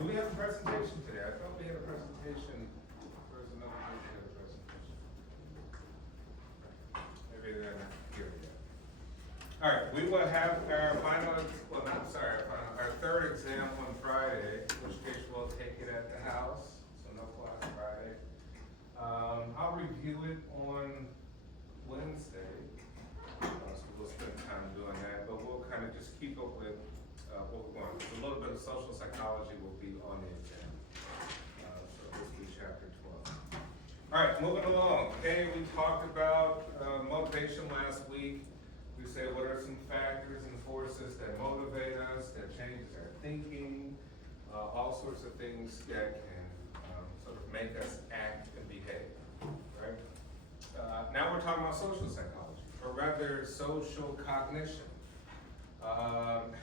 Do we have a presentation today? I thought we had a presentation. Where's another place we had a presentation? Maybe they're not here yet. All right, we will have our final, well, not sorry, our third exam on Friday, in which case we'll take it at the house, so no class Friday. I'll review it on Wednesday, so we'll spend time doing that, but we'll kind of just keep up with what we're going. A little bit of social psychology will be on the exam. So this will be chapter 12. All right, moving along. Okay, we talked about motivation last week. We said what are some factors and forces that motivate us, that changes our thinking, all sorts of things that can sort of make us act and behave, right? Now we're talking about social psychology, or rather social cognition.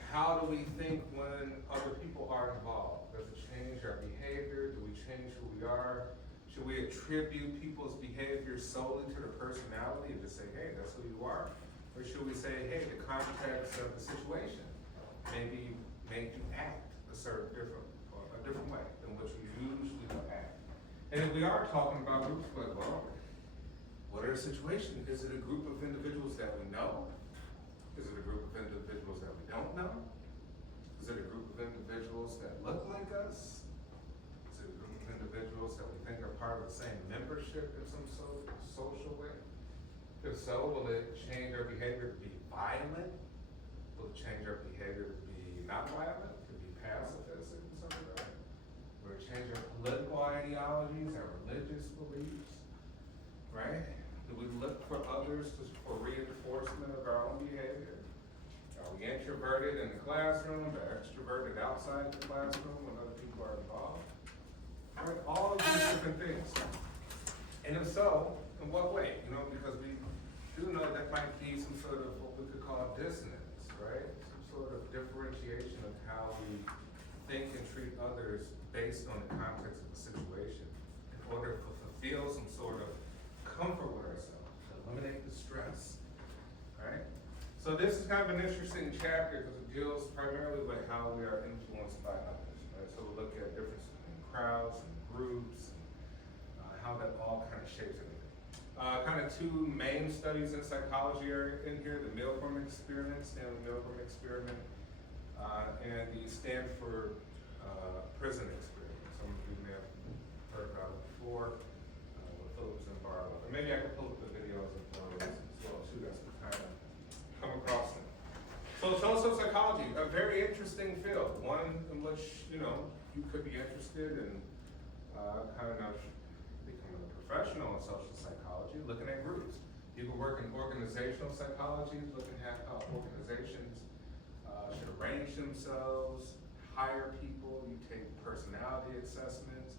How do we think when other people are involved? Does it change our behavior? Do we change who we are? Should we attribute people's behavior solely to their personality and just say, hey, that's who you are? Or should we say, hey, the context of the situation maybe made you act a different way than what you usually would act? And if we are talking about groups, like, well, what are the situations? Is it a group of individuals that we know? Is it a group of individuals that we don't know? Is it a group of individuals that look like us? Is it a group of individuals that we think are part of the same membership in some social way? If so, will it change our behavior to be violent? Will it change our behavior to be not violent, to be pacifist in some way? Will it change our political ideologies, our religious beliefs, right? Do we look for others for reinforcement of our own behavior? Are we introverted in the classroom, or extroverted outside the classroom when other people are involved? Right? All of these different things. And if so, in what way? You know, because we do know that might be some sort of what we could call dissonance, right? Some sort of differentiation of how we think and treat others based on the context of the situation in order to fulfill some sort of comfort with ourselves, to eliminate the stress, right? So this is kind of an interesting chapter because it deals primarily with how we are influenced by others, right? So we'll look at differences in crowds and groups, and how that all kind of shapes everything. Kind of two main studies in psychology are in here, the Milgram experiment, Stanley Milgram experiment, and the Stanford prison experiment. Some of you may have heard about it before. Phillips and Barlow. And maybe I could pull up the videos of those as well too, that's kind of come across them. So social psychology, a very interesting field, one in which, you know, you could be interested in kind of becoming a professional in social psychology, looking at groups. You can work in organizational psychology, looking at how organizations should arrange themselves, hire people, you take personality assessments.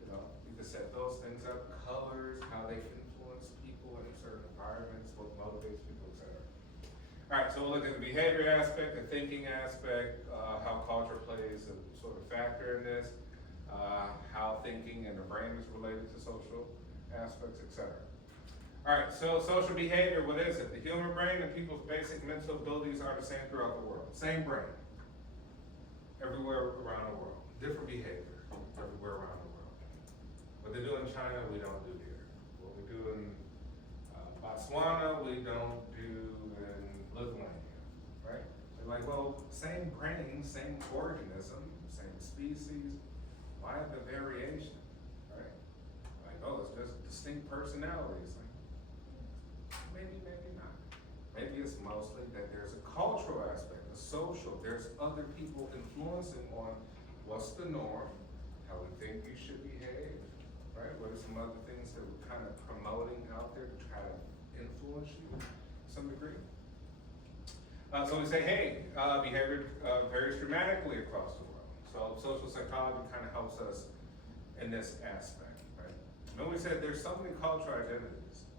You know, you can set those things up, colors, how they influence people in certain environments, what motivates people, etc. All right, so we'll look at the behavior aspect, the thinking aspect, how culture plays a sort of factor in this, how thinking and the brain is related to social aspects, etc. All right, so social behavior, what is it? The human brain and people's basic mental abilities are the same throughout the world. Same brain, everywhere around the world. Different behavior everywhere around the world. What they do in China, we don't do here. What we do in Botswana, we don't do in Lithuania, right? They're like, well, same brain, same organism, same species. Why the variation, right? Like, oh, it's just distinct personalities. Like, maybe not. Maybe it's mostly that there's a cultural aspect, a social. There's other people influencing on what's the norm, how we think you should behave, right? What are some other things that we're kind of promoting out there to try to influence you to some degree? So we say, hey, behavior varies dramatically across the world. So social psychology kind of helps us in this aspect, right? And then we said there's so many cultural identities,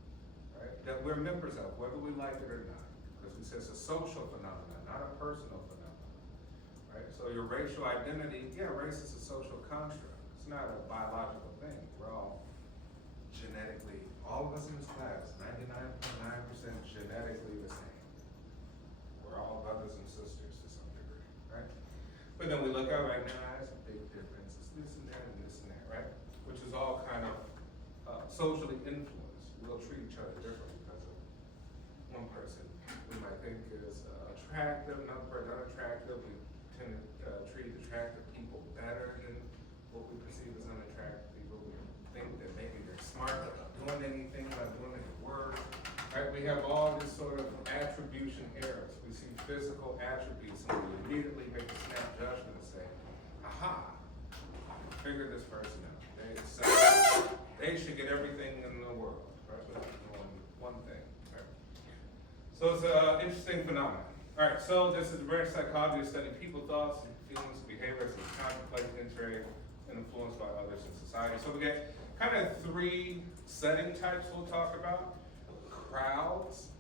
right, that we're members of, whether we like it or not. Because we say it's a social phenomenon, not a personal phenomenon, right? So your racial identity, yeah, race is a social construct. It's not a biological thing. We're all genetically, all of us in this class, 99.9% genetically the same. We're all brothers and sisters to some degree, right? But then we look out right now, there's a big difference right? Which is all kind of socially influenced. We'll treat each other differently because of one person we might think is attractive, another person unattractive. We tend to treat attractive people better than what we perceive as unattractive people. We think that maybe they're smart, but not doing anything, not doing any work. Right? We have all this sort of attribution errors. We see physical attributes and we immediately make a snap judgment and say, aha, figure this person out. They should get everything in the world, right? Without doing one thing. Right? So it's an interesting phenomenon. All right, so this is the branch of psychology to study people, thoughts, feelings, behaviors, and contemplate, interact, and influenced by others in society. So we get kind of three setting types we'll talk about. Crowds,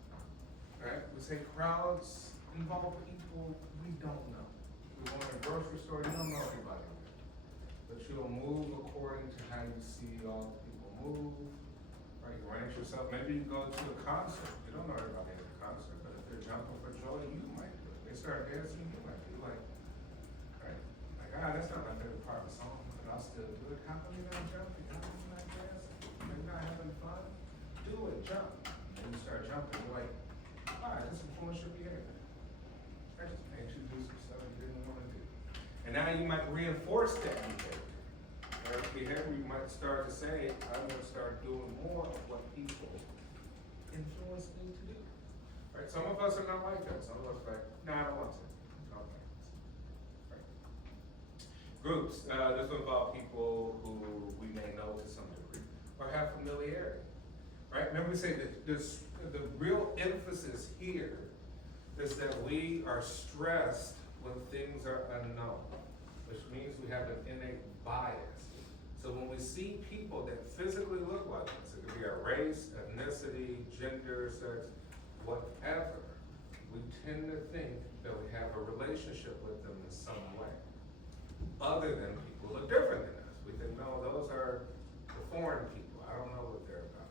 right? We say crowds involve people we don't know. We go in a grocery store, you don't know anybody there. But you'll move according to how you see all the people move, right? You arrange yourself. Maybe you go to a concert. You don't know everybody at the concert, but if they're jumping for joy, you might do it. They start dancing, you might be like, right? Like, that's not my favorite part of the song, but I'll still do it. How come you're not jumping? How come you're not dancing? Are you not having fun? Do it, jump. And you start jumping, you're like, all right, this influence your behavior. I just made you do some stuff you didn't want to do. And now you might reinforce that behavior. Right? Behavior, you might start to say, I'm going to start doing more of what people influence me to do. Right? Some of us are not like that. Some of us are like, nah, I don't want to. Okay. Right? Groups. This will involve people who we may know to some degree or have familiarity. Right? Remember we say that the real emphasis here is that we are stressed when things are unknown, which means we have an innate bias. So when we see people that physically look like us, it could be our race, ethnicity, gender, sex, whatever, we tend to think that we have a relationship with them in some way, other than people who look different than us. We think, no, those are the foreign people. I don't know what they're about.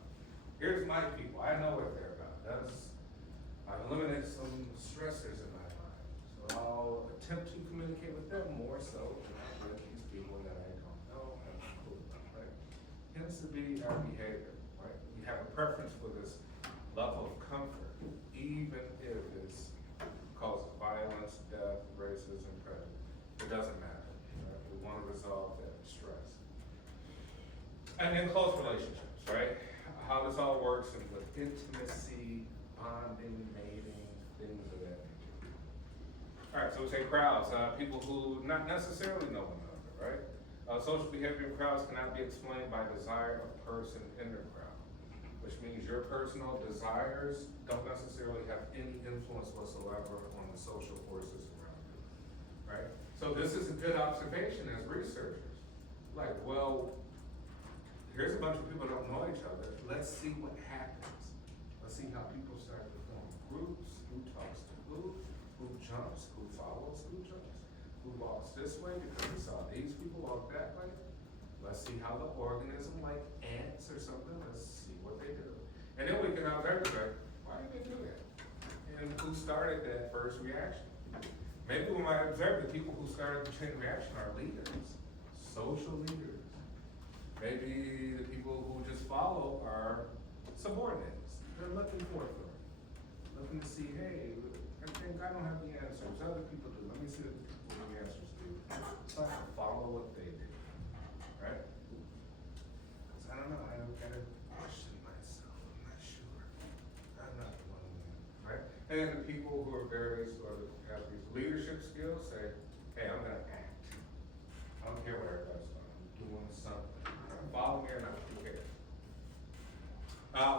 Here's my people. I know what they're about. I've eliminated some stressors in my life. So I'll attempt to communicate with them more so than with these people that I don't know and I'm cool with, right? Tends to be our behavior, right? We have a preference for this level of comfort, even if it causes violence, death, racism, prejudice. It doesn't matter. Right? We want to resolve that stress. And then close relationships, right? How this all works and with intimacy, bonding, mating, things of that nature. All right, so we say crowds, people who not necessarily know one another, right? Social behavior in crowds cannot be explained by desire of person in the crowd, which means your personal desires don't necessarily have any influence whatsoever on the social forces around you, right? So this is a good observation as researchers. Like, well, here's a bunch of people who don't know each other. Let's see what happens. Let's see how people start to form groups, who talks to who jumps, who follows, who jumps, who walks this way because we saw these people walk that way. Let's see how the organism, like ants or something, let's see what they do. And then we can observe, like, why did they do that? And who started that first reaction? Maybe we might observe the people who started the chain reaction are leaders, social leaders. Maybe the people who just follow are subordinates. They're looking for them. Looking to see, hey, I think I don't have the answers. Other people do. Let me see what the answers do. So I can follow what they do. Right? Because I don't know. I don't gotta question myself. I'm not sure. I'm not the one. Right? And then the people who are various or have these leadership skills say, hey, I'm gonna act. I don't care what everybody's doing. I'm doing something. Follow me or not, who cares?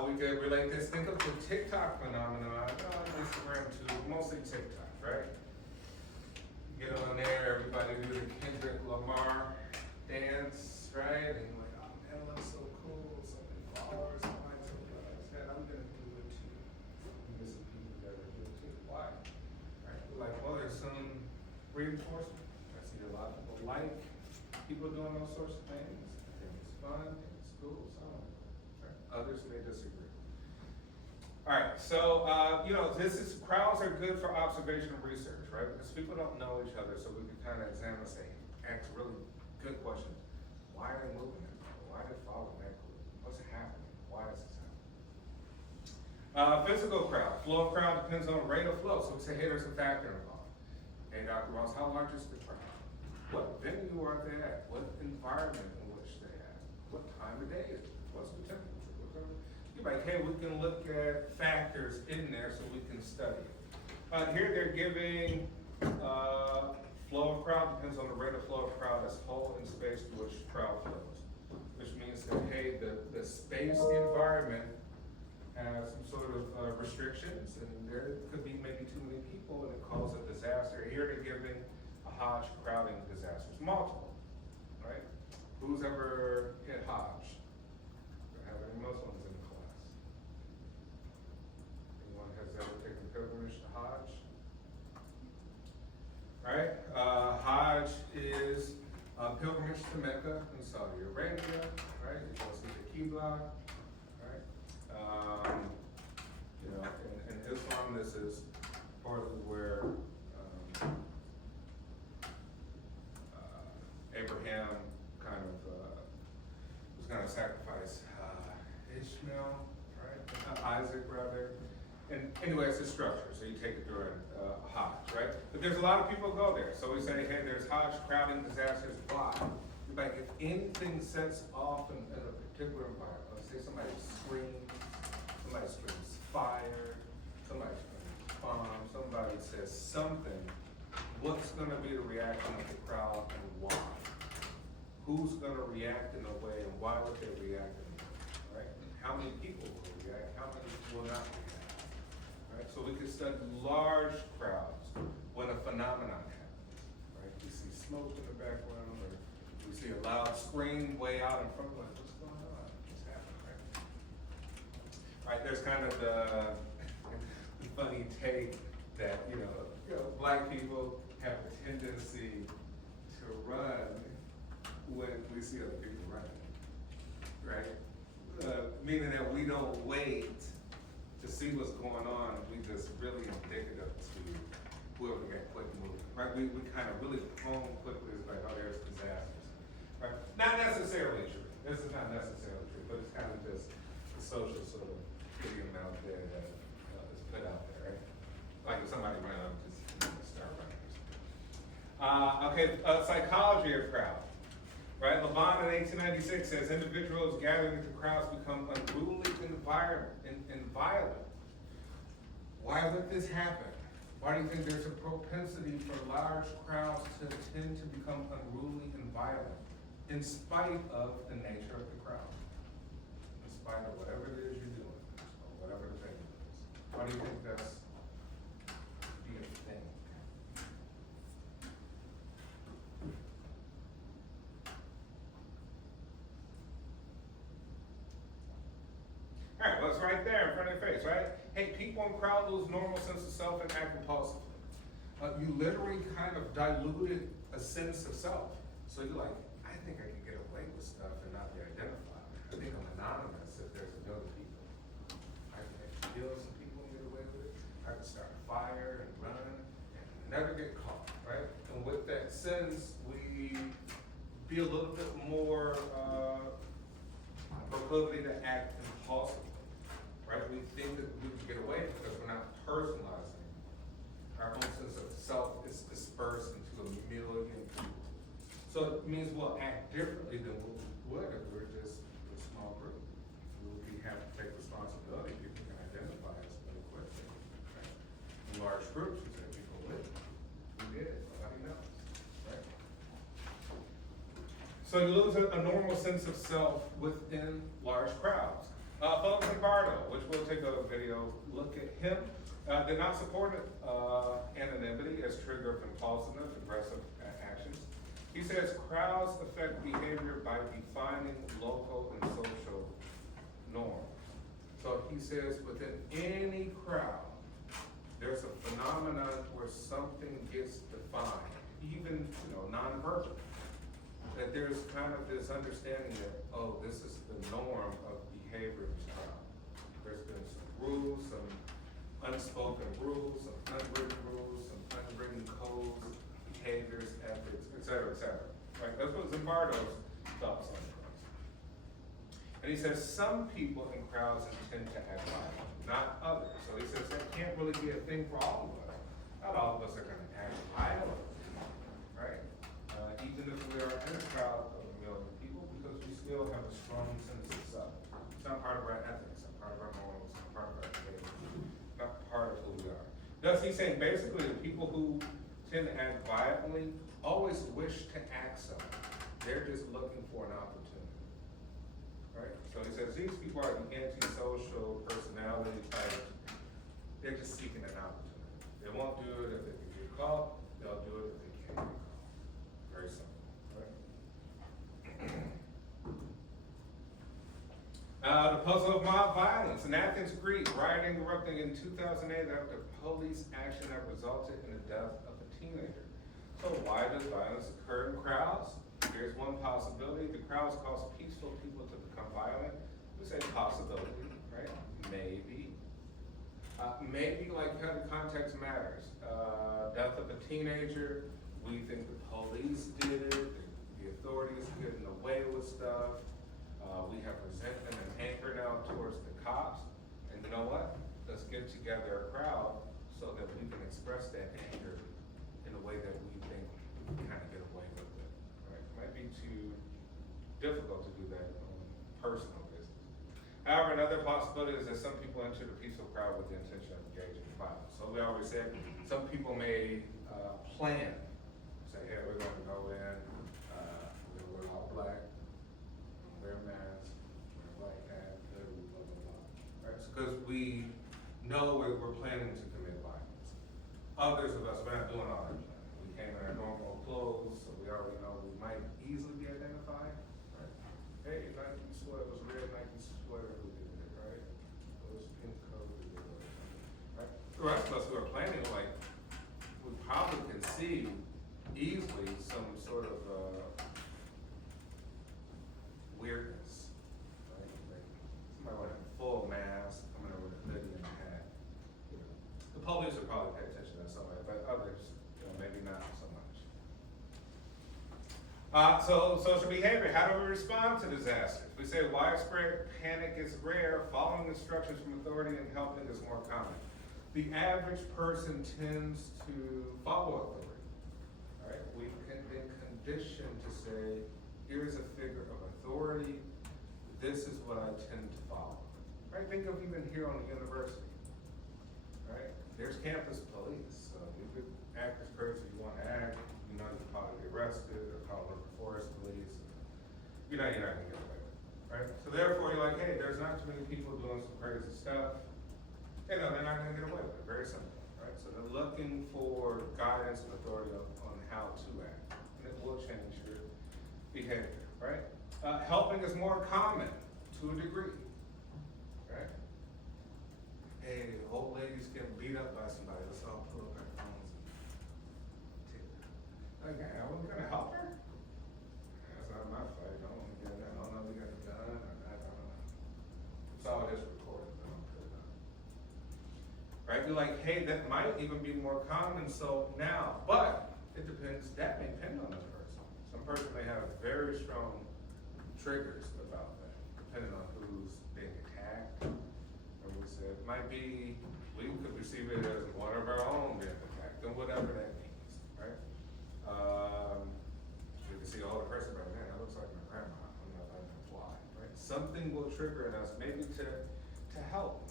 We could relate this, think of the TikTok phenomenon, Instagram too, mostly TikTok, right? Get on there, everybody do the Kendrick Lamar dance, right? And you're like, oh man, it looks so cool, so many followers, somebody likes that, I'm gonna do it too. And there's some people that are doing it too. Why? Right? We're like, well, there's some reinforcement. I see a lot of people like people doing those sorts of things. Fun, it's cool, so right. Others may disagree. All right, so crowds are good for observational research, right? Because people don't know each other, so we can kind of examine, say, ask really good questions. Why are they moving that quick? Why are they following that quick? What's happening? Why is this happening? Physical crowd. Flow of crowd depends on rate of flow. So we say, hey, there's a factor involved. Hey, Dr. Ross, how large is the crowd? What venue are they at? What environment in which they at? What time of day is it? What's the temperature? You're like, hey, we can look at factors in there so we can study it. Here they're giving flow of crowd depends on the rate of flow of crowd as whole in space to which crowd flows. Which means that, hey, the space environment has some sort of restrictions, and there could be maybe too many people, and it causes a disaster. Here they're giving a Hodge crowding disasters, multiple, right? Who's ever hit Hodge? Do I have any Muslims in the class? Anyone has ever taken pilgrimage to Hodge? Right? Hajj is a pilgrimage to Mecca in Saudi Arabia, right? You go see the Qibla, right? You know, in Islam, this is partly where Abraham was going to sacrifice Ishmael, right? Isaac, rather. And anyway, it's a structure, so you take it during Hajj, right? But there's a lot of people who go there. So we say, hey, there's Hajj crowding disasters. Why? Like, if anything sets off in a particular environment, let's say somebody screams fire, somebody screams bomb, somebody says something, what's going to be the reaction of the crowd and why? Who's going to react in a way and why would they react in a way, right? How many people will react? How many will not react? Right? So we can study large crowds when a phenomenon happens, right? We see smoke in the background, or we see a loud scream way out in front of us. What's going on? What's happening, right? Right, there's kind of the funny take that, you know, black people have a tendency to run when we see other people running, right? Meaning that we don't wait to see what's going on, we just really indicative to whoever got quick moving, right? We kind of really prone quickly, it's like, oh, there's disasters, right? Not necessarily true. This is not necessarily true, but it's kind of just a social sort of idiom out there that is put out there, right? Like if somebody ran up, just start running. Psychology of crowd. Right, Levon in 1896 says individuals gathering into crowds become unruly and violent. Why would this happen? Why do you think there's a propensity for large crowds to tend to become unruly and violent, in spite of the nature of the crowd? In spite of whatever it is you're doing, or whatever the thing is. Why do you think that's be a thing? All right, well, it's right there in front of your face, right? Hey, people in crowd lose normal sense of self and act impulsively. You literally kind of diluted a sense of self. So you're like, I think I can get away with stuff and not be identified. I think I'm anonymous if there's a million people. I can kill some people and get away with it. I can start a fire and run and never get caught, right? And with that sense, we be a little bit more proclivity to act impulsively. Right? We think that we can get away because we're not personalizing. Our own sense of self is dispersed into a million people. So it means we'll act differently than we would if we're just a small group. We have to take responsibility. People can identify us really quickly. Right? In large groups, we say people live. We did. Nobody knows. Right? So you lose a normal sense of self within large crowds. Philip Zimbardo, which we'll take a video look at him, did not support anonymity as trigger of impulsiveness, aggressive actions. He says crowds affect behavior by defining local and social norms. So he says within any crowd, there's a phenomenon where something gets defined, even nonverbal. That there's kind of this understanding that, oh, this is the norm of behavior in this crowd. There's been some rules, some unspoken rules, some unwritten codes, behaviors, ethics, et cetera, et cetera. Right? That's what Zimbardo's thoughts on this. And he says some people in crowds intend to act violent, not others. So he says that can't really be a thing for all of us. Not all of us are going to act violent, right? Even if we are in a crowd of a million people, because we still have a strong sense of self. It's not part of our ethics, not part of our morals, not part of our behavior, not part of who we are. Thus, he's saying basically the people who tend to act violently always wish to act something. They're just looking for an opportunity, right? So he says these people are the antisocial personality types. They're just seeking an opportunity. They won't do it if they can get caught. They'll do it if they can't get caught. Very simple, right? The puzzle of mob violence. In Athens, Greece, rioting erupting in 2008 after police action that resulted in the death of a teenager. So why does violence occur in crowds? Here's one possibility. The crowds cause peaceful people to become violent. We say possibility, right? Maybe. Maybe like how the context matters. Death of a teenager, we think the police did it, the authorities getting away with stuff. We have resentment and anger now towards the cops. And you know what? Let's get together a crowd so that we can express that anger in a way that we think we can kind of get away with it. Right? It might be too difficult to do that on personal business. However, another possibility is that some people enter the peaceful crowd with the intention of engaging in violence. So we always said some people may plan, say, hey, we're going to go in, we're going to wear all black, wear masks, wear a white hat, blah, blah, blah, blah. Right? Because we know we're planning to commit violence. Others of us, we're not doing all that planning. We came in our normal clothes, so we already know we might easily be identified. Right? Hey, Nike sweater was red, Nike sweater, who did it, right? It was pink coat, who did it, right? The rest of us who are planning, like, we probably can see easily some sort of weirdness, right? Like somebody with a full mask, coming in with a hoodie and a hat. You know, the police would probably pay attention to that somewhere, but others, you know, maybe not so much. So social behavior, how do we respond to disasters? We say widespread panic is rare, following instructions from authority and helping is more common. The average person tends to follow authority, right? We've been conditioned to say, here's a figure of authority, this is what I tend to follow, right? Think of even here on the university, right? There's campus police, so you could act as crazy as you want to act, you know you'll probably get arrested or call local forest police, you know you're not gonna get away with it, right? So therefore you're like, hey, there's not too many people doing some crazy stuff, you know, they're not gonna get away with it, very simple, right? So they're looking for guidance and authority on how to act, and it will change your behavior, right? Helping is more common to a degree, right? Hey, old ladies getting beat up by somebody, let's all pull up our phones and take it. Like, hey, I wasn't gonna help her? That's not my fight, I don't wanna get that, I don't know if we got a gun or not, I don't know. It's all just recorded, but I don't put it on. Right, you're like, hey, that might even be more common so now, but it depends, that may depend on the person. Some person may have very strong triggers about that, depending on who's being attacked. And we said, it might be, we could perceive it as one of our own being attacked, and whatever that means, right? You can see a older person right now, that looks like my grandma, I'm not letting them fly, right? Something will trigger in us, maybe to help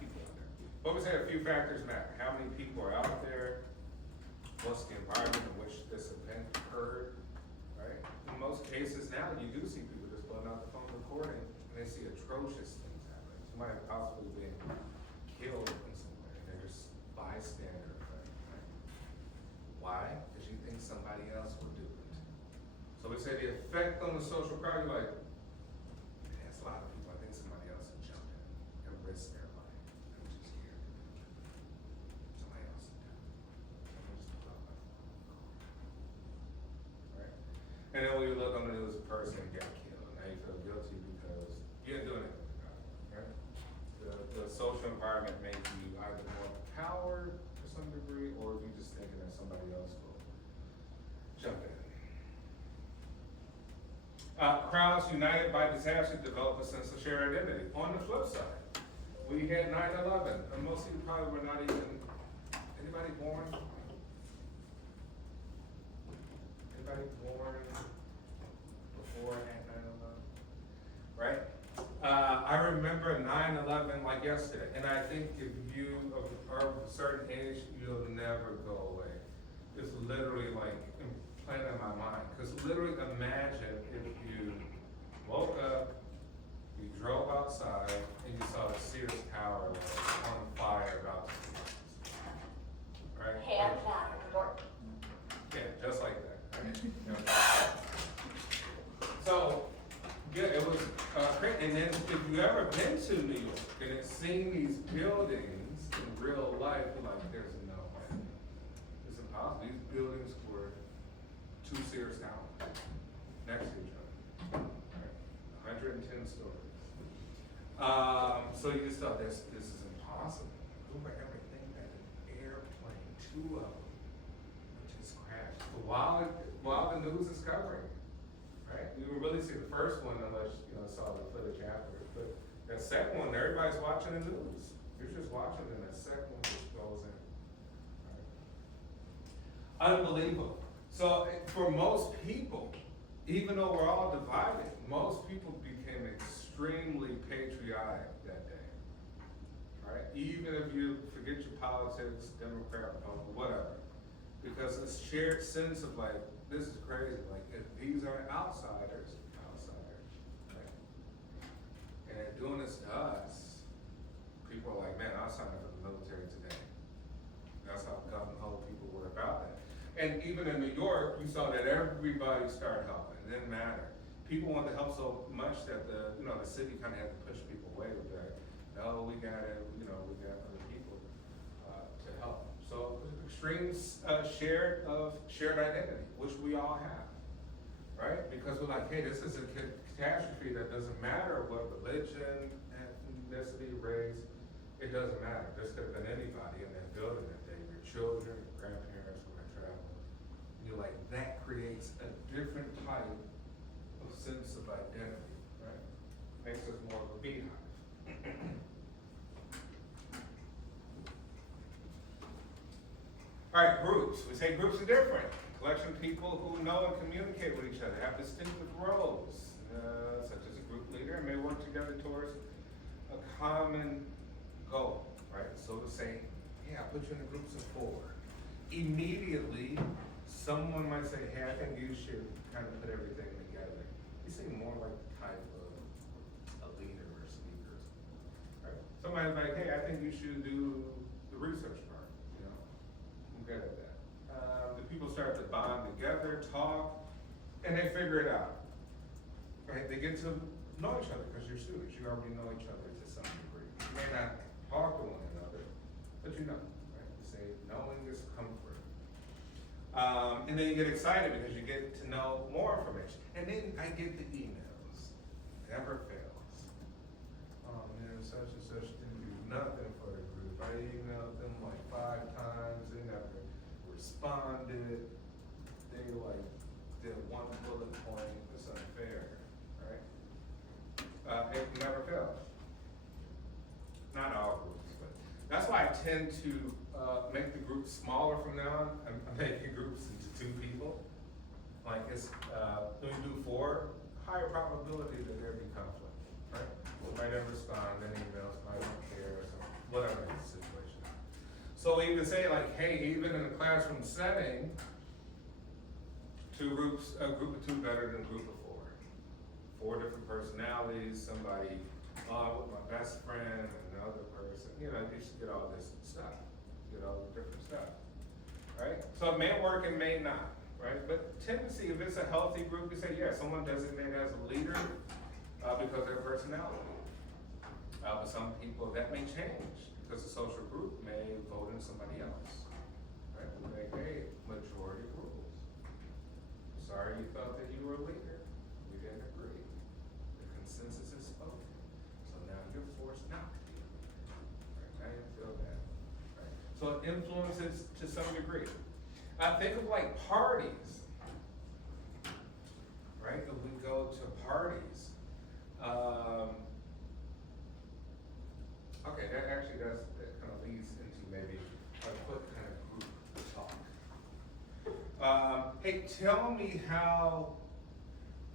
people out there. But we say a few factors matter. How many people are out there? What's the environment in which this event occurred, right? In most cases now, you do see people just pulling out the phone recording, and they see atrocious things happening. Somebody possibly being killed in some way, and they're just bystander effect, right? Why? Because you think somebody else would do it. So we say the effect on the social crowd, you're like, man, it's a lot of people, I think somebody else would jump in and risk their life. I'm just scared. Somebody else would do it. I'm just pull out my phone. Right? And then when you look on the news, a person got killed. Now you feel guilty because you didn't do anything about it, right? The social environment made you either more empowered to some degree, or if you're just thinking that somebody else will jump in. Crowds united by disaster develop a sense of shared identity. On the flip side, we had 9/11, and most of you probably were not even, anybody born? Anybody born before 9/11? Right? I remember 9/11 like yesterday, and I think if you are of a certain age, you'll never go away. It's literally like implanted in my mind. Because literally imagine if you woke up, you drove outside, and you saw the Sears Tower like, on fire about to collapse. Right? Hand back, work. Yeah, just like that. Right? You know, so, yeah, it was great. And then if you ever been to New York and seen these buildings in real life, you're like, there's no way. It's impossible. These buildings were 2 Sears Towers next to each other. Right? 110 stories. So you just thought this is impossible. Who would ever think that an airplane, 2 of them, would just crash? But while the news is covering, right? We will really see the first one unless saw the footage afterwards. But that second one, everybody's watching the news. You're just watching, and that second one just goes in. Right? Unbelievable. So for most people, even though we're all divided, most people became extremely patriotic that day. Right? Even if you forget your politics, Democrat, Republican, whatever. Because it's shared sense of like, this is crazy. Like, if these are outsiders, right? And they're doing this to us, people are like, man, I'll sign up for the military today. That's how gung-ho people were about that. And even in New York, you saw that everybody started helping. It didn't matter. People wanted to help so much that the city kind of had to push people away with that. No, we got it. We got other people to help. So extreme shared identity, which we all have, right? Because we're like, hey, this is a catastrophe that doesn't matter what religion, ethnicity, race. It doesn't matter. This could have been anybody in that building that day. Your children, your grandparents, who are traveling. And you're like, that creates a different type of sense of identity, right? Makes us more of a beehive. All right, groups. We say groups are different. Collection of people who know and communicate with each other, have distinctive roles, such as a group leader, and may work together towards a common goal, right? So to say, yeah, I'll put you in the groups of 4. Immediately, someone might say, hey, I think you should kind of put everything together. You seem more like the type of a leader or speaker. Right? Somebody's like, hey, I think you should do the research part. I'm good at that. The people start to bond together, talk, and they figure it out. Right? They get to know each other because you're students. You already know each other to some degree. You may not talk to one another, but you know. Right? You say, knowing is comfort. And then you get excited because you get to know more information. And then I get the emails. Never fails. Oh man, such and such didn't do nothing for the group. I emailed them like 5 times. They never responded. They like did 1 bullet point. It's unfair, right? It never fails. Not all groups, but that's why I tend to make the groups smaller from now on. I'm making groups into 2 people. Like it's when you do 4, higher probability that there be conflict, right? Somebody didn't respond, then emails, somebody don't care, or something, whatever the situation. So we even say like, hey, even in a classroom setting, a group of 2 better than a group of 4. 4 different personalities, somebody with my best friend and another person, you should get all this stuff, get all the different stuff, right? So it may work and may not, right? But tendency, if it's a healthy group, you say, yeah, someone designated as a leader because of their personality. But some people, that may change because the social group may vote in somebody else, right? Like, hey, majority rules. Sorry you felt that you were a leader. We didn't agree. The consensus is spoken. So now you're forced not to be a leader. Right? I didn't feel that. Right? So it influences to some degree. Think of like parties. Right? If we go to Hey, tell me how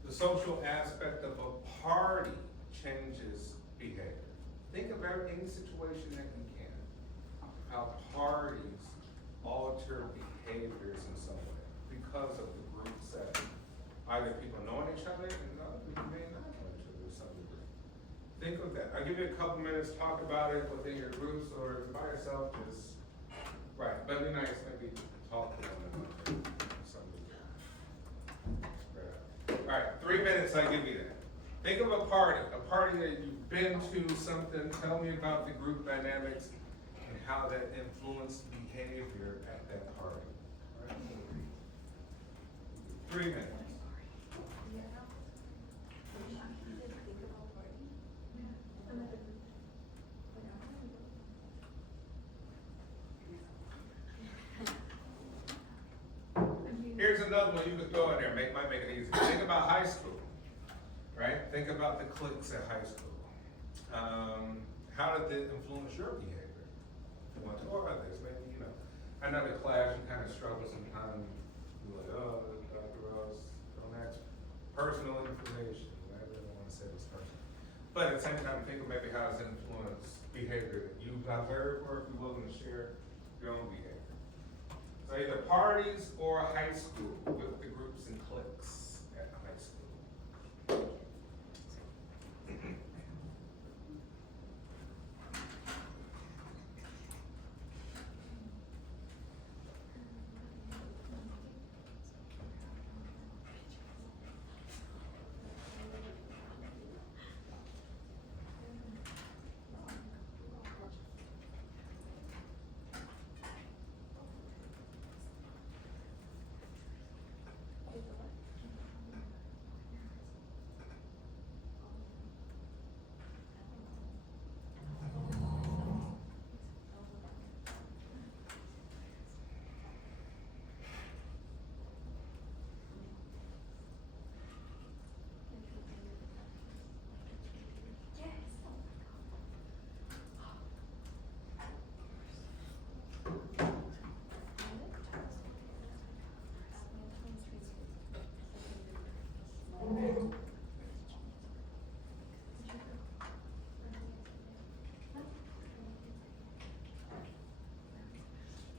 the social aspect of a party changes behavior. Think of any situation that you can. How parties alter behaviors in some way because of the group setting. Either people knowing each other and other people may not know each other to some degree. Think of that. I'll give you a couple minutes to talk about it within your groups or by yourself, just, right, but it'd be nice maybe talk to one another to some degree. All right, 3 minutes, I give you that. Think of a party that you've been to, something, tell me about the group dynamics and how that influenced behavior at that party. All right? 3 minutes. Here's another one you could throw in there, might make it easy. Think about high school, right? Think about the cliques at high school. How did it influence your behavior? If you want to, or others, maybe, you know. I know the class, you kind of struggle sometimes. You're like, oh, Dr. Ross, don't ask personal information. I really don't want to say this person. But at the same time, think of maybe how it's influenced behavior that you've observed, or if you're willing to share your own behavior. So either parties or high school with the groups and cliques at high school.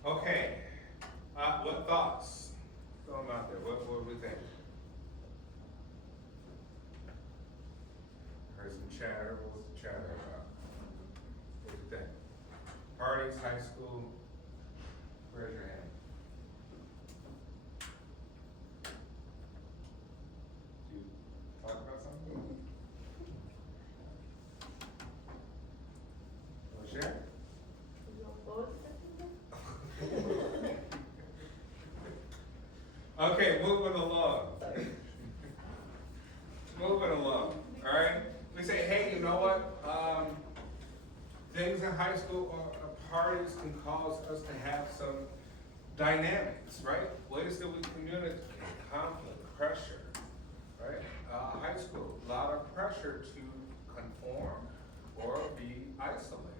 Okay, what thoughts? Throw them out there. What do we think? Heard some chatter. What was the chatter about? What do you think? Parties, high school? Raise your hand. Do you talk about something? Want to share? Okay, moving along. Moving along, all right? We say, hey, you know what? Things in high school or parties can cause us to have some dynamics, right? Ways that we communicate, conflict, pressure, right? High school, a lot of pressure to conform or be isolated.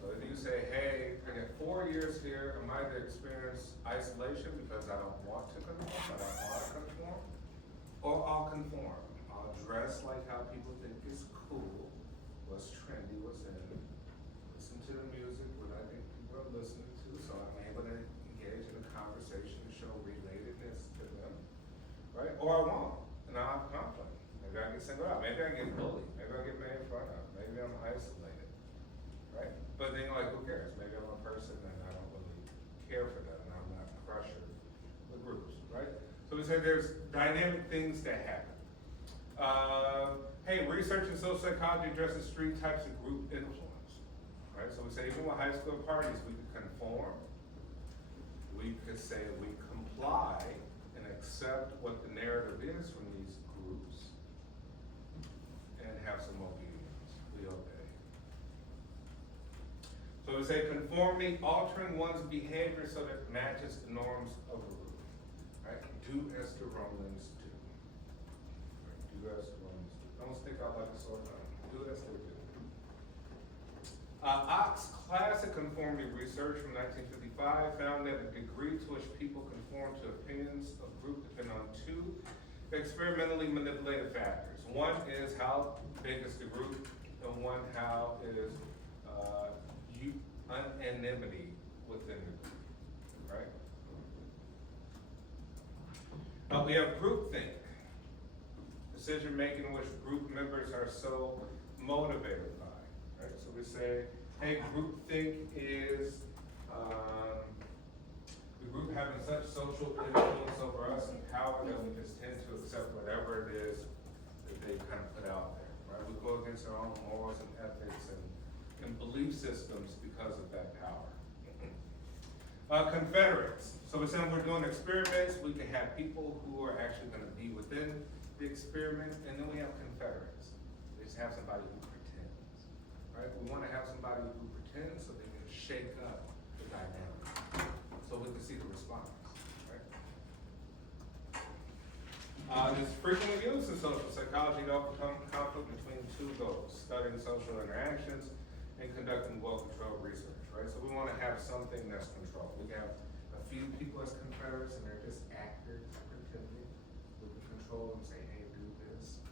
So if you say, hey, I got 4 years here, I might experience isolation because I don't want to conform, I don't want to conform, or I'll conform. I'll dress like how people think is cool, what's trendy, what's in, listen to the music, what I think people are listening to, so I'm able to engage in a conversation and show relatedness to them, right? Or I won't, and I'll have conflict. Maybe I get singled out, maybe I get bullied, maybe I get made fun of, maybe I'm isolated, right? But then you're like, who cares? Maybe I'm a person and I don't really care for that and I'm not pressure the groups, right? So we say there's dynamic things that happen. Hey, research in social psychology addresses 3 types of group influence, right? So we say even with high school parties, we could conform, we could say we comply and accept what the narrative is from these groups and have some obedience, we obey. So we say conformity, altering one's behavior so that it matches the norms of the group, right? Do as the Romans do. Right? Do as the Romans do. Don't stick out like a sore thumb. Do as they do. Ox Classic Conformity Research from 1955 found that the degree to which people conform to opinions of group depend on two experimentally manipulated factors. One is how big is the group, and one how is anonymity within the group, right? We have groupthink, decision making in which group members are so motivated by, right? So we say, hey, groupthink is the group having such social influence over us and power that we just tend to accept whatever it is that they kind of put out there, right? We go against our own morals and ethics and belief systems because of that power. Confederates. So we're saying we're doing experiments, we can have people who are actually gonna be within the experiment, and then we have confederates. We just have somebody who pretends, right? We wanna have somebody who pretends so they can shake up the dynamic, so we can see the response, right? It's frequently used in social psychology to overcome conflict between two goals, studying social interactions and conducting well-controlled research, right? So we wanna have something that's controlled. We have a few people as confederates and they're just actors pretending. We can control them, say, hey, do this,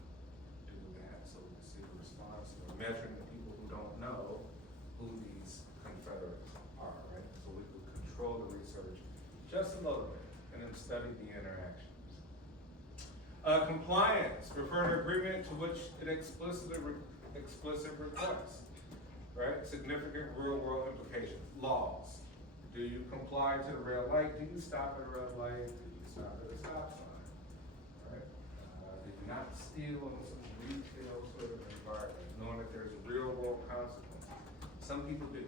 do that, so we can see the response. We're measuring the people who don't know who these confederates are, right? So we can control the research just a little bit and then study the interactions. Compliance, refer to agreement to which it explicit requests, right? Significant real world implications. Laws. Do you comply to the red light? Do you stop at a red light? Do you stop at a stop sign? Right? Did you not steal in some retail sort of environment, knowing that there's real world consequences? Some people do.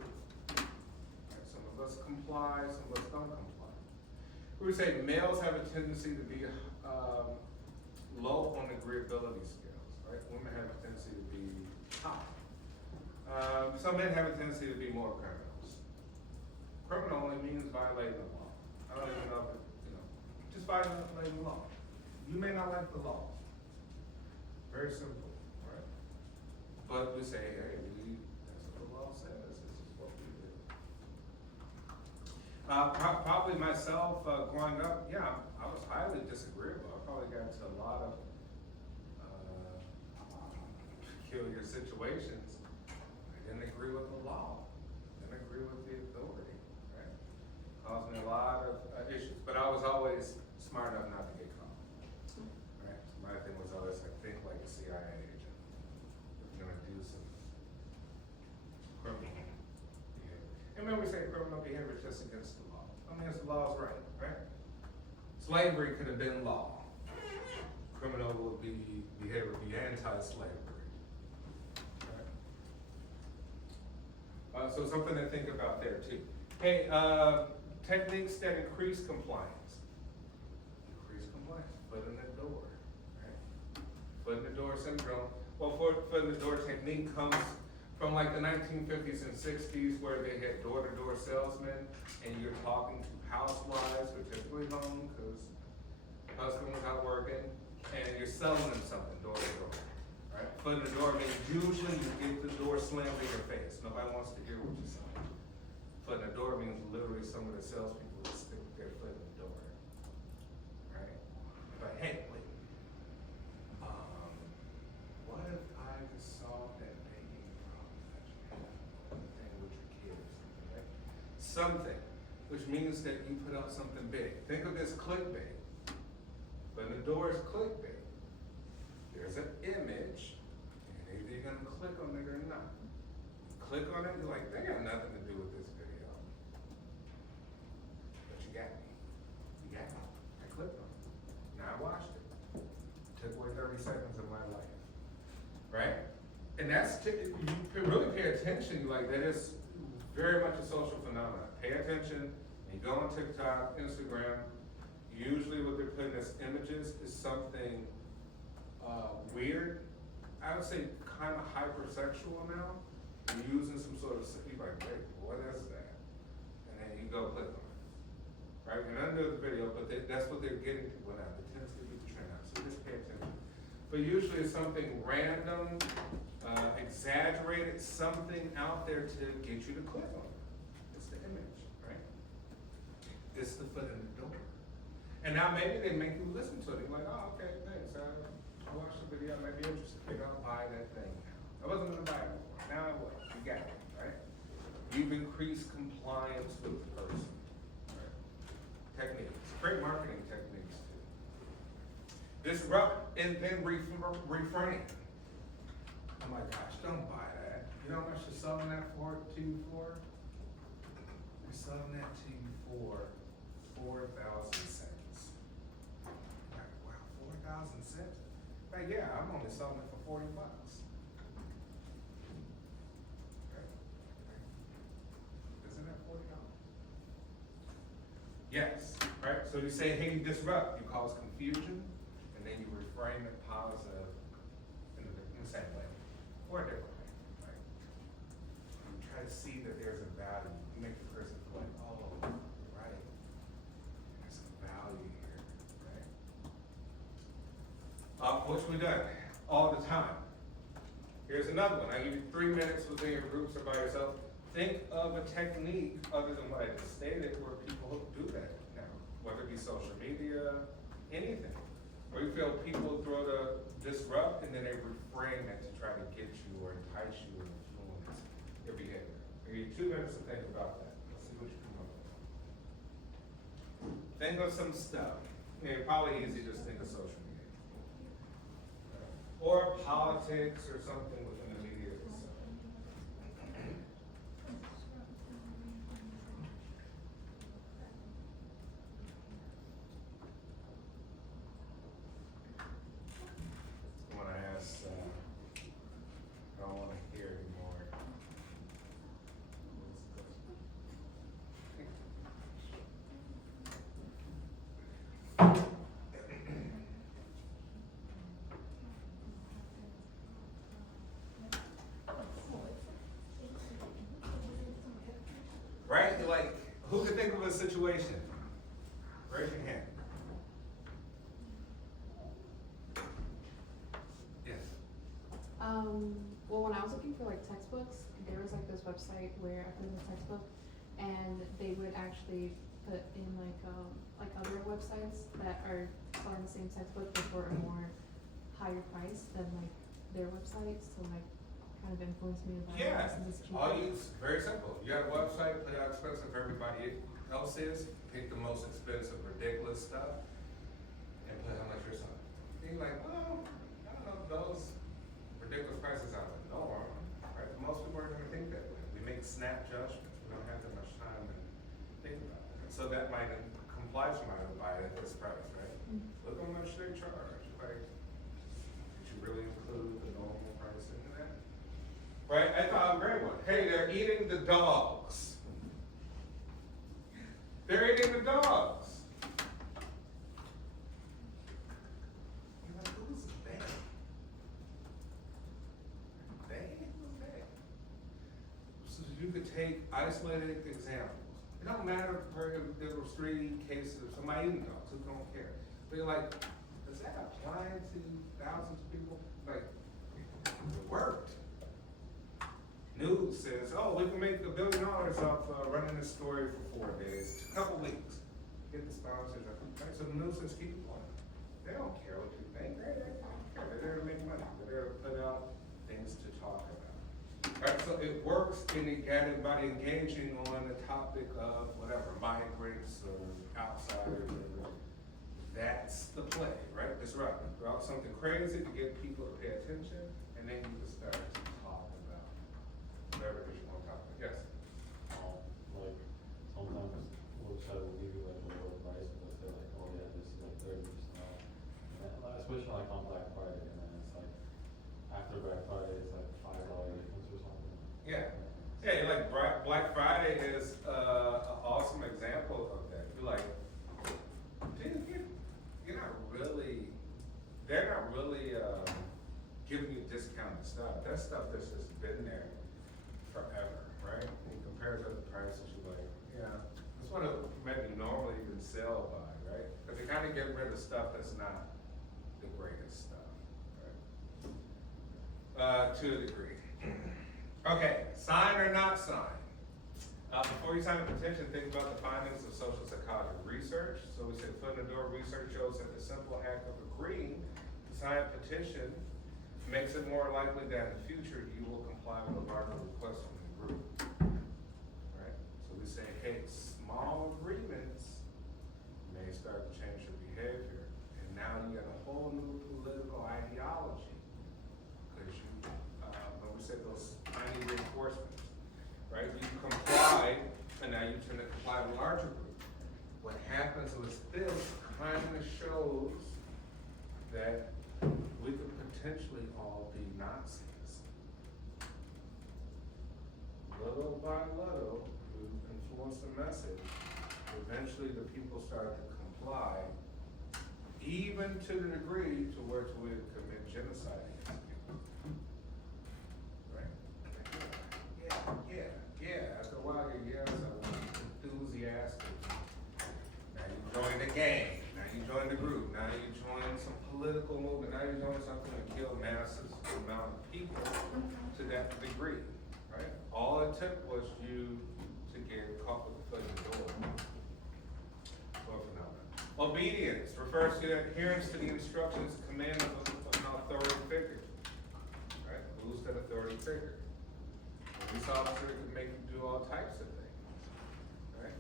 Right? Some of us comply, some of us don't comply. We would say males have a tendency to be low on agreeability scales, right? Women have a tendency to be high. Some men have a tendency to be more criminals. Criminal only means violating the law. I don't even know if it, just violating the law. You may not like the law. Very simple, right? But we say, hey, that's what the law says, this is what we do. Probably myself, growing up, yeah, I was highly disagreeable. I probably got into a lot of peculiar situations. I didn't agree with the law, didn't agree with the authority, right? Caused me a lot of issues, but I was always smart enough not to get caught, right? So my thing was always like, think like a CIA agent. If you're gonna do some criminal behavior. And when we say criminal behavior, it's just against the law. I mean, the law's right? Slavery could have been law. Criminal would be behavior would be anti-slavery. Right? So something to think about there too. Hey, techniques that increase compliance. Increase compliance. Foot in the door. Right? Foot in the door syndrome. Well, foot in the door technique comes from like the 1950s and 60s where they had door-to-door salesmen and you're talking to housewives who are typically home because husband was out working and you're selling them something door to door. Right? Foot in the door means usually you get the door slammed in your face. Nobody wants to hear what you're saying. Foot in the door means literally some of the salespeople will stick their foot in the door. Right? But hey, wait. What if I just solved that baking problem that you have on the thing with your kids? Right? Something, which means that you put out something big. Think of this clickbait. But the door is clickbait. There's an image, and either you're gonna click on it or not. You click on it, you're like, they got nothing to do with this video. But you got me. You got me. I clicked on it. Now I watched it. Took away 30 seconds of my life. Right? And that's, you really pay attention, like that is very much a social phenomenon. Pay attention, you go on TikTok, Instagram, usually what they're putting as images is something weird. I would say kind of hypersexual now. You're using some sort of, you're like, wait, what is that? And then you go click on it. Right? And under the video, but that's what they're getting people now. It tends to be the trend now. So just pay attention. but usually it's something random, exaggerated, something out there to get you to click on it. It's the image, right? It's the foot in the door. And now maybe they make you listen to it. You're like, oh, okay, thanks. I watched the video, I might be interested. Maybe I'll buy that thing now. I wasn't gonna buy it before. Now I will. You got it, right? You've increased compliance with the person. Right? Techniques. Great marketing techniques too. Disrupt and then reframe. Oh my gosh, don't buy that. You know how much they're selling that to you for? They're selling that to you for 4,000 cents. Like, wow, 4,000 cents? Like, yeah, I'm only selling it for 40 bucks. Okay. Isn't that $40? Yes, right? So you say, hey, you disrupt, you cause confusion, and then you reframe it positive in the same way, or a different way, right? You try to see that there's a value. You make the person feel like, oh, right, there's some value here, right? Which we done all the time. Here's another one. I give you 3 minutes within your groups or by yourself. Think of a technique other than what I just stated where people do that now, whether it be social media, anything. Or you feel people throw the disrupt and then they reframe it to try to get you or entice you and influence your behavior. I give you 2 minutes to think about that. Let's see what you come up with. Think of some stuff. Probably easy, just think of social media. Or politics or something within the media itself. When I ask, I don't want to hear anymore. Right? You're like, who can think of a situation? Raise your hand. Yes. Well, when I was looking for like textbooks, there was like this website where I put in the textbook, and they would actually put in like other websites that are selling the same textbook but for a more higher price than like their websites, so like kind of influenced me about Yeah, this cheaper. all you, it's very simple. You got a website, put how expensive everybody else is, pick the most expensive, ridiculous stuff, and put how much you're selling. And you're like, well, I don't know, those ridiculous prices out of the norm, right? Most people aren't gonna think that way. We make snap judgments. We don't have that much time to think about it. And so that might comply somebody to buy it at this price, right? Mhm. Look how much they charge. Like, did you really include the normal price into that? Right? I thought a great one. Hey, they're eating the dogs. They're eating the dogs. You're like, who's they? They? Who's they? So you could take isolated examples. It don't matter if there was 3 cases of somebody eating dogs, who don't care. But you're like, does that apply to thousands of people? Like, it worked. News says, oh, we can make $1 billion off running this story for 4 days, a couple weeks. Get the sponsors. Right? So the news says keep going. They don't care what you think. They don't care. They're there to make money. They're there to put out things to talk about. Right? So it works and it got everybody engaging on the topic of whatever, migrants or outsiders. Or that's the play, right? Disrupt. Throw out something crazy to get people to pay attention, and then you can start to talk about whatever it is you want to talk about. Yes? Like, sometimes website will give you like a lower price, and they'll say like, oh yeah, this is like 30% off. And then, especially like on Black Friday, and then it's like, after Black Friday, it's like $5 difference or something. Yeah. Yeah, like Black Friday is an awesome example of that. You're like, dude, you're not really, they're not really giving you discounted stuff. That stuff that's just been there forever, right? And compared to the prices, you're like, yeah, that's what it maybe normally even sell by, right? But they kind of get rid of stuff that's not the greatest stuff, right? to a degree. Okay, sign or not sign? Before you sign a petition, think about the findings of social psychology research. So we said foot in the door research shows that the simple act of agreeing to sign a petition makes it more likely that in the future you will comply with a larger request from the group. Right? So we say, hey, small agreements may start to change your behavior. And now you got a whole new political ideology. Because you, when we said those tiny reinforcements, right? You comply, and now you tend to comply with a larger group. What happens with this kind of shows that we could potentially all be Nazis. Little by little, we influence the message. Eventually, the people start to comply, even to the degree to where we commit genocide against people. Right? Yeah. After a while, you're enthusiastic. Now you join the gang. Now you join the group. Now you join some political movement. Now you join something to kill masses amount of people to that degree. Right? All it took was you to get caught with the foot in the door. Obedience refers to adherence to the instructions, command of an authority figure. Right? Who's that authority figure? A police officer can make you do all types of things. Right?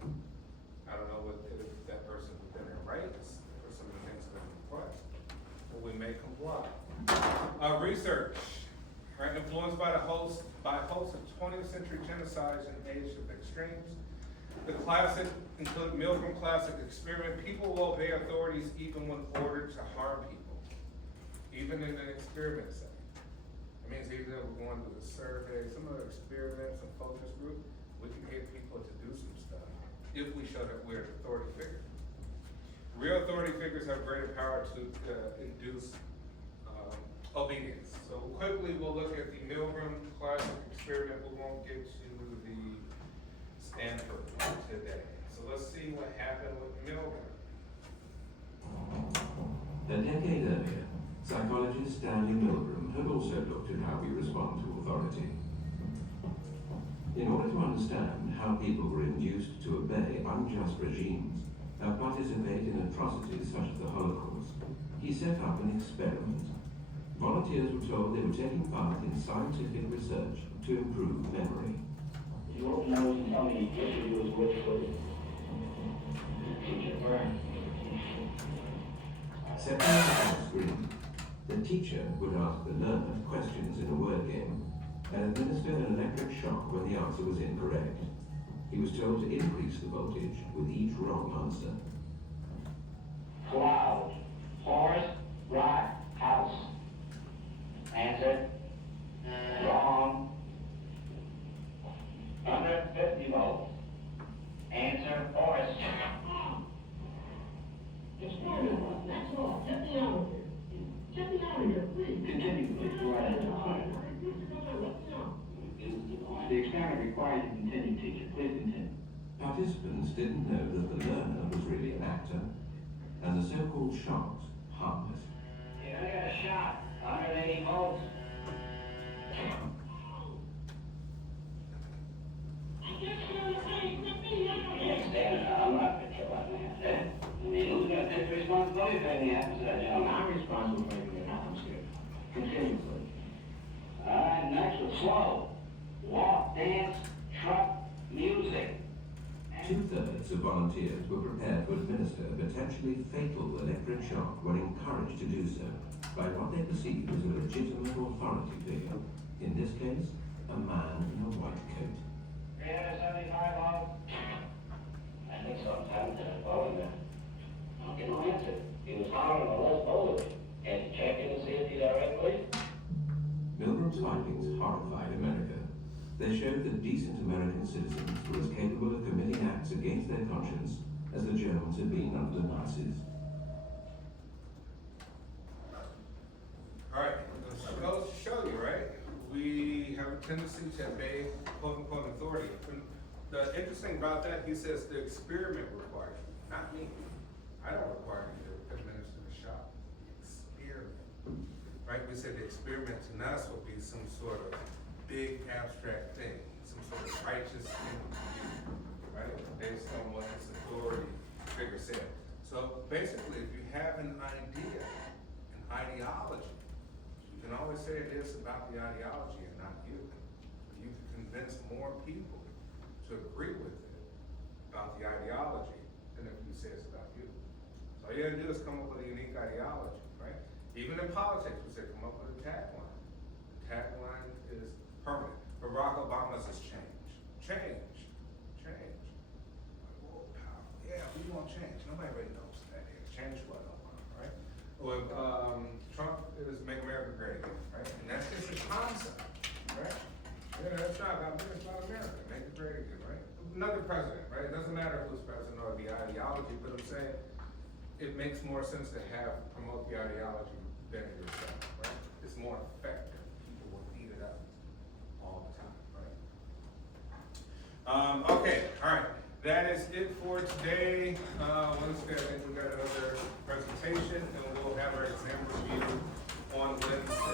I don't know if that person within their rights or some of the things that we request, but we may comply. Research. Right? Influenced by hosts of 20th century genocides and age of extremes. The classic include Milgram classic experiment. People will obey authorities even when ordered to harm people, even in an experiment setting. It means either we're going to do a survey, some other experiment, some focus group, we can get people to do some stuff if we show that we're an authority figure. Real authority figures have greater power to induce obedience. So quickly we'll look at the Milgram classic experiment. We won't get to the Stanford today. So let's see what happened with Milgram. A decade earlier, psychologist Stanley Milgram had also looked at how we respond to authority. In order to understand how people were induced to obey unjust regimes and participate in atrocities such as the Holocaust, he set up an experiment. Volunteers were told they were taking part in scientific research to improve memory. You won't know and tell me what to do is which foot. Teacher, where? Set on the screen, the teacher would ask the learner questions in a word game and administer an electric shock when the answer was incorrect. He was told to increase the voltage with each wrong answer. Cloud, horse, rock, house. Answer. Wrong. 150 volts. Answer, horse. It's not that's all. Get me out of here. Get me out of here, please. Continue, please. Go right ahead. The experiment requires you to continue, teacher. Please continue. Participants didn't know that the learner was really an actor, and the so-called shocks harmless. Yeah, I got a shot. 180 volts. Can't stand it. I'm not gonna kill that man. Who's gonna take responsibility for anything that happens to that gentleman? I'm responsible for anything that happens here. Continue, please. Alright, next was slow. Walk, dance, truck, music. Two-thirds of volunteers were prepared to administer a potentially fatal electric shock when encouraged to do so by what they perceived as a legitimate authority figure, in this case, a man in a white coat. 375 volts. I think sometimes that's blowing it. I'll get no answer. He was hollering a less voltage. Can you check in and see if he's alright, please? Milgram's findings horrified America. They showed that decent American citizens were as capable of committing acts against their conscience as the Germans had been under the Nazis. All right, this goes to show you, right? We have a tendency to obey quote unquote authority. And the interesting about that, he says the experiment requires you, not me. I don't require you to administer the shot. The experiment. right? We said the experiment in us would be some sort of big abstract thing, some sort of righteous thing to do, right? Based on what this authority figure said. So basically, if you have an idea, an ideology, you can always say it is about the ideology and not you. You can convince more people to agree with it about the ideology than if you say it's about you. So all you gotta do is come up with a unique ideology, right? Even in politics, we say come up with a tagline. The tagline is permanent. Barack Obama's is change. Change. Change. Like, whoa, powerful. Yeah, we want change. Nobody really knows what that is. Change what I want, right? Or Trump is make America great again, right? And that's just a concept, right? Yeah, that's not about me, it's about America. Make it great again, right? Another president, right? It doesn't matter who's president or the ideology, but I'm saying it makes more sense to promote the ideology than yourself, right? It's more effective. People will eat it up all the time, right? Okay, all right. That is it for today. Wednesday, I think we got another presentation, and we'll have our exam review on Wednesday.